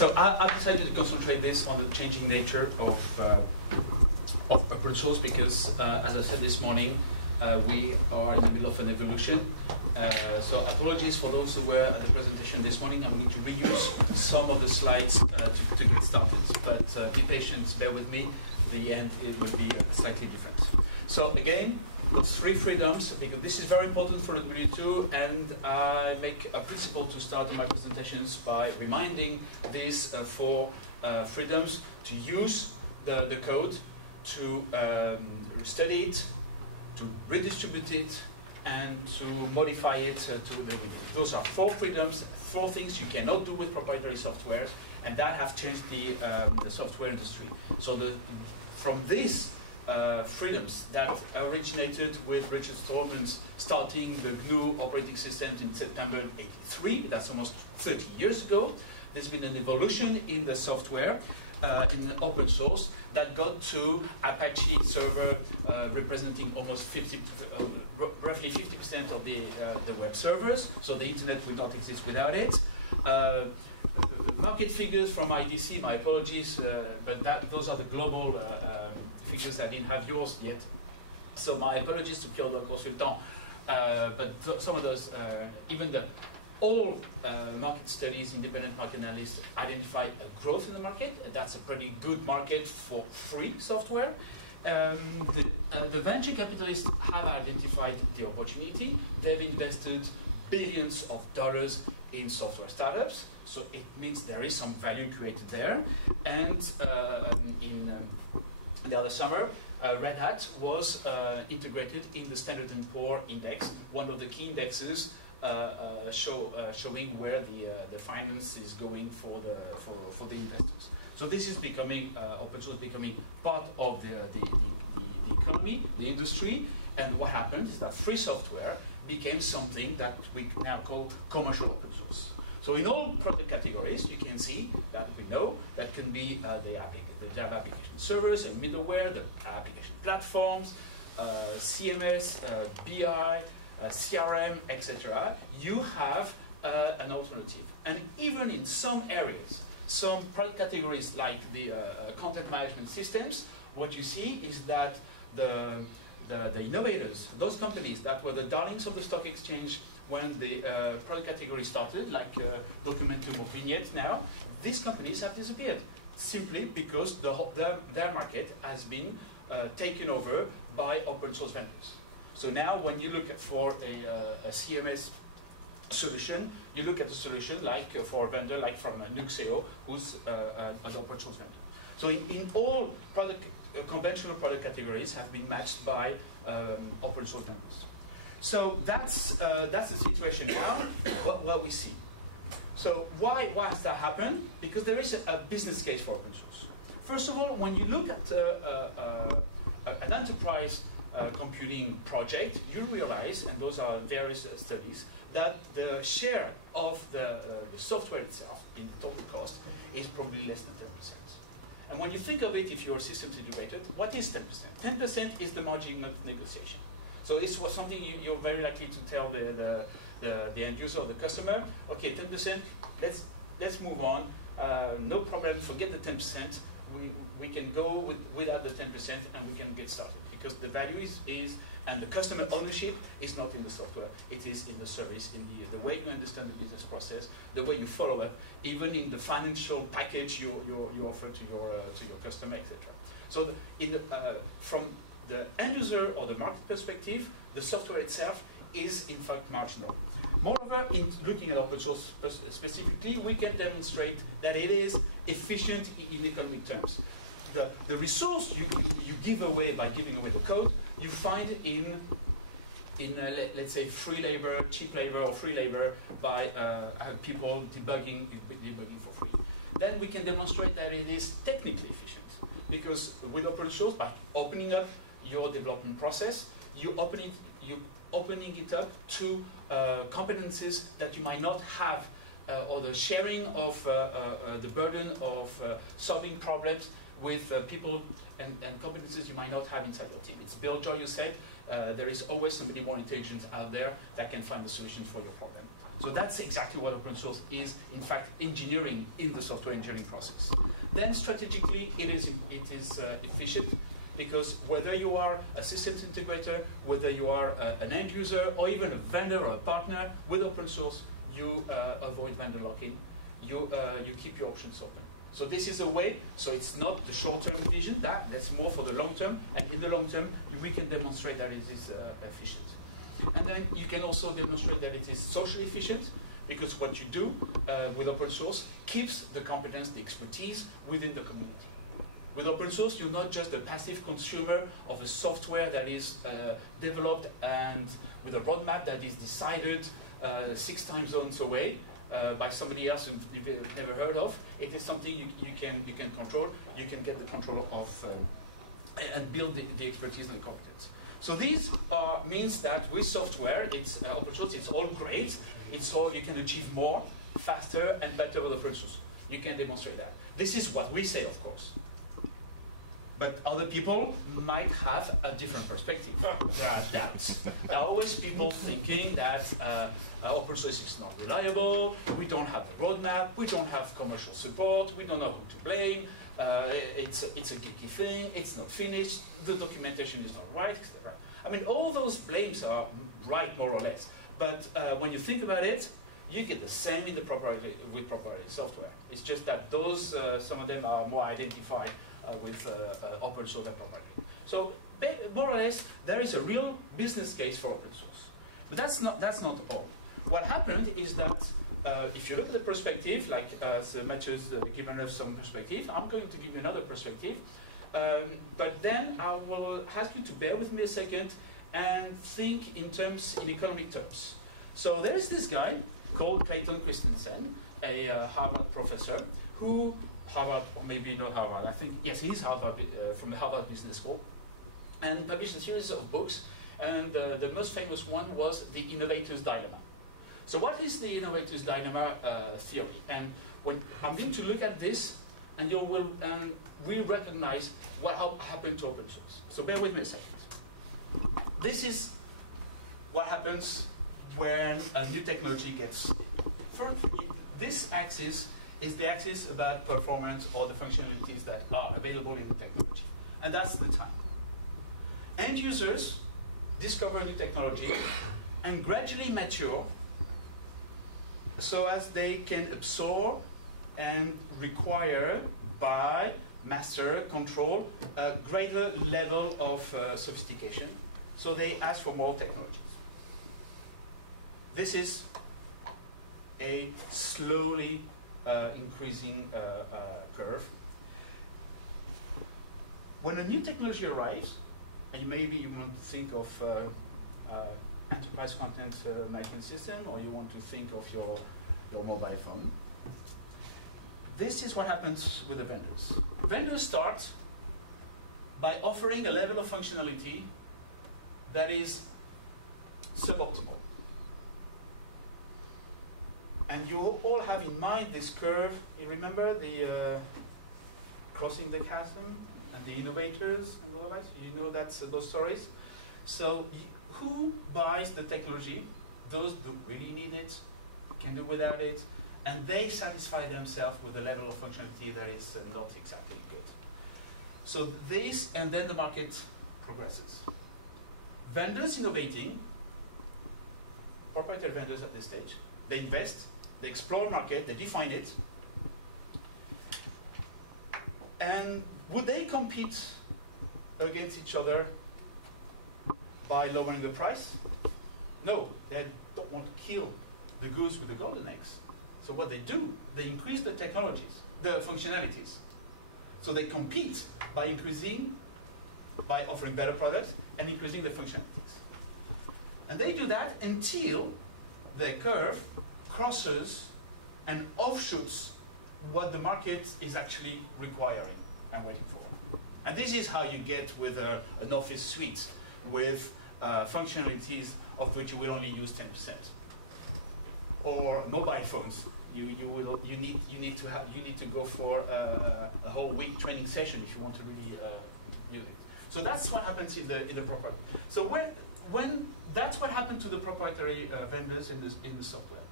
So I decided to concentrate this on the changing nature of open source because, as I said this morning, we are in the middle of an evolution. So apologies for those who were at the presentation this morning. I'm going to reuse some of the slides to get started. But be patient, bear with me. The end it will be slightly different. So again, it's 3 freedoms, because this is very important for OW2, and I make a principle to start my presentations by reminding these 4 freedoms: to use the code, to study it, to redistribute it, and to modify it to the limit. Those are 4 freedoms, 4 things you cannot do with proprietary software, and that have changed the software industry. So from these freedoms that originated with Richard Stallman's starting the GNU operating system in September '83, that's almost 30 years ago. There's been an evolution in the software, in open source, that got to Apache server representing almost roughly 50% of the web servers, so the internet would not exist without it. Market figures from IDC, my apologies, but those are the global figures. I didn't have yours yet, so my apologies to Pierre the consultant. But some of those, even all market studies, independent market analysts identify a growth in the market. That's a pretty good market for free software. The venture capitalists have identified the opportunity. They've invested billions of dollars in software startups, so it means there is some value created there. And in the other summer, Red Hat was integrated in the Standard & Poor's index, one of the key indexes showing where the finance is going for the investors. So this is becoming, open source becoming part of the economy, the industry, and what happened is that free software became something that we now call commercial open source. So in all product categories, you can see that we know that can be the Java application servers and middleware, the application platforms, CMS, BI, CRM, etc. You have an alternative. And even in some areas, some product categories like the content management systems, what you see is that the innovators, those companies that were the darlings of the stock exchange when the product category started, like Documentum or Vignette now, these companies have disappeared simply because their market has been taken over by open source vendors. So now when you look for a CMS solution, you look at a solution like for a vendor like from Nuxeo, who's an open source vendor. So in all conventional product categories have been matched by open source vendors. So that's the situation now, what we see. So why has that happened? Because there is a business case for open source. First of all, when you look at an enterprise computing project, you realize, and those are various studies, that the share of the software itself in the total cost is probably less than 10%. And when you think of it, if you're systems integrated, what is 10%? 10% is the margin of negotiation. So it's something you're very likely to tell the end user or the customer, okay, 10%, let's move on, no problem, forget the 10%, we can go without the 10% and we can get started. Because the value is, and the customer ownership is not in the software, it is in the service, in the way you understand the business process, the way you follow up, even in the financial package you offer to your customer, etc. So from the end user or the market perspective, the software itself is in fact marginal. Moreover, in looking at open source specifically, we can demonstrate that it is efficient in economic terms. The resource you give away by giving away the code, you find in let's say free labor, cheap labor, or free labor by people debugging for free. Then we can demonstrate that it is technically efficient, because with open source, by opening up your development process, you're opening it up to competencies that you might not have, or the sharing of the burden of solving problems with people and competencies you might not have inside your team. It's Bill Joy who said, there is always somebody more intelligent out there that can find a solution for your problem. So that's exactly what open source is, in fact, engineering in the software engineering process. Then strategically, it is efficient, because whether you are a systems integrator, whether you are an end user, or even a vendor or a partner, with open source, you avoid vendor lock-in. You keep your options open. So this is a way, so it's not the short-term vision, that's more for the long term, and in the long term, we can demonstrate that it is efficient. And then you can also demonstrate that it is socially efficient, because what you do with open source keeps the competence, the expertise within the community. With open source, you're not just a passive consumer of a software that is developed and with a roadmap that is decided 6 time zones away by somebody else you've never heard of. It is something you can control. You can get the control of and build the expertise and the competence. So these means that with software, it's open source. It's all great. It's all you can achieve more, faster, and better with open source. You can demonstrate that. This is what we say, of course. But other people might have a different perspective. There are doubts. There are always people thinking that open source is not reliable, we don't have the roadmap, we don't have commercial support, we don't know who to blame, it's a geeky thing, it's not finished, the documentation is not right, etc. I mean, all those blames are right, more or less. But when you think about it, you get the same in the proprietary software. It's just that those, some of them are more identified with open source and proprietary. So more or less, there is a real business case for open source. But that's not all. What happened is that if you look at the perspective, like so Mathieu's given us some perspective, I'm going to give you another perspective. But then I will ask you to bear with me a second and think in economic terms. So there is this guy called Clayton Christensen, a Harvard professor, who Harvard, or maybe not Harvard, I think, yes, he's Harvard, from the Harvard Business School, and published a series of books, and the most famous one was The Innovator's Dilemma. So what is the Innovator's Dilemma theory? And when I'm going to look at this, and you will recognize what happened to open source. So bear with me a second. This is what happens when a new technology gets... This axis is the axis about performance or the functionalities that are available in the technology. And that's the time. End users discover a new technology and gradually mature so as they can absorb and require, buy, master, control a greater level of sophistication. So they ask for more technologies. This is a slowly increasing curve. When a new technology arrives, and maybe you want to think of enterprise content management system, or you want to think of your mobile phone, this is what happens with the vendors. Vendors start by offering a level of functionality that is suboptimal. And you all have in mind this curve. You remember the crossing the chasm and the innovators and all that? You know those stories? So who buys the technology? Those who really need it, can do without it, and they satisfy themselves with a level of functionality that is not exactly good. So this, and then the market progresses. Vendors innovating, proprietary vendors at this stage, they invest, they explore market, they define it. And would they compete against each other by lowering the price? No, they don't want to kill the goose with the golden eggs. So what they do, they increase the technologies, the functionalities. So they compete by offering better products and increasing the functionalities. And they do that until the curve crosses and offshoots what the market is actually requiring and waiting for. And this is how you get with an office suite with functionalities of which you will only use 10%. Or mobile phones. You need to go for a whole week training session if you want to really use it. So that's what happens in the proprietary. So when that's what happened to the proprietary vendors in the software.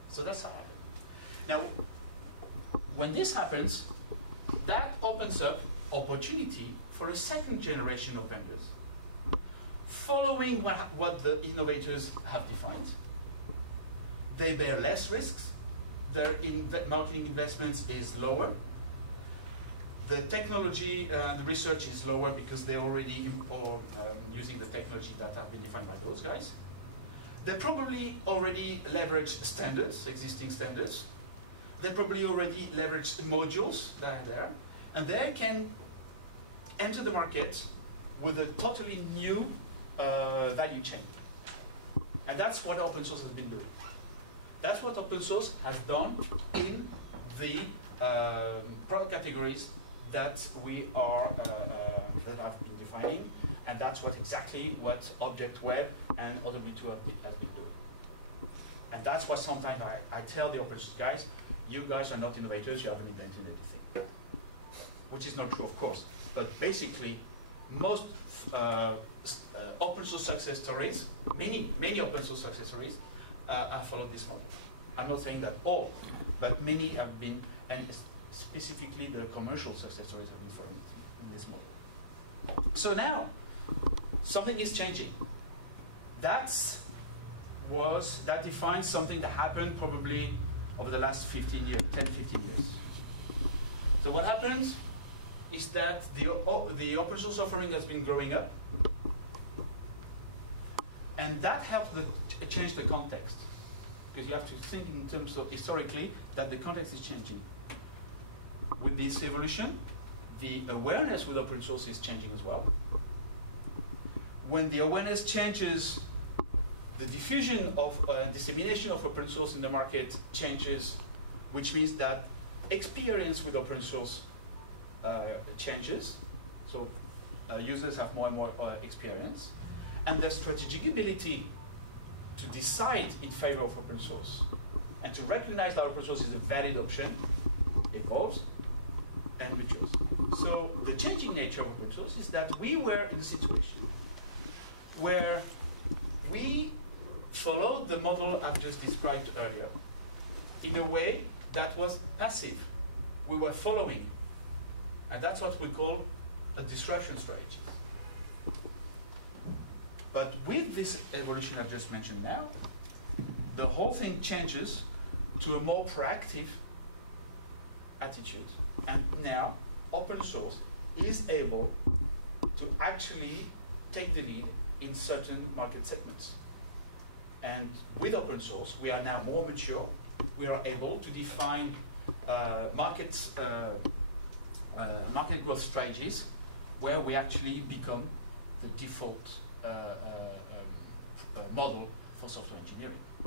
So that's how it happens. Now, when this happens, that opens up opportunity for a second generation of vendors, following what the innovators have defined. They bear less risks, their marketing investments is lower, the technology and the research is lower because they're already using the technology that have been defined by those guys. They probably already leverage standards, existing standards. They probably already leverage modules that are there, and they can enter the market with a totally new value chain. And that's what open source has been doing. That's what open source has done in the product categories that we are that have been defining, and that's exactly what Object Web and OW2 has been doing. And that's why sometimes I tell the open source guys, you guys are not innovators, you haven't invented anything. Which is not true, of course. But basically, most open source success stories, many open source success stories, have followed this model. I'm not saying that all, but many have been, and specifically the commercial success stories have been followed in this model. So now, something is changing. That defines something that happened probably over the last 15 years, 10, 15 years. So what happens is that the open source offering has been growing up, and that helps change the context. Because you have to think in terms of historically that the context is changing. With this evolution, the awareness with open source is changing as well. When the awareness changes, the diffusion of dissemination of open source in the market changes, which means that experience with open source changes. So users have more and more experience. And their strategic ability to decide in favor of open source and to recognize that open source is a valid option evolves and matures. So the changing nature of open source is that we were in a situation where we followed the model I've just described earlier in a way that was passive. We were following. And that's what we call a disruption strategy. But with this evolution I've just mentioned now, the whole thing changes to a more proactive attitude. And now, open source is able to actually take the lead in certain market segments. And with open source, we are now more mature. We are able to define market growth strategies where we actually become the default model for software engineering.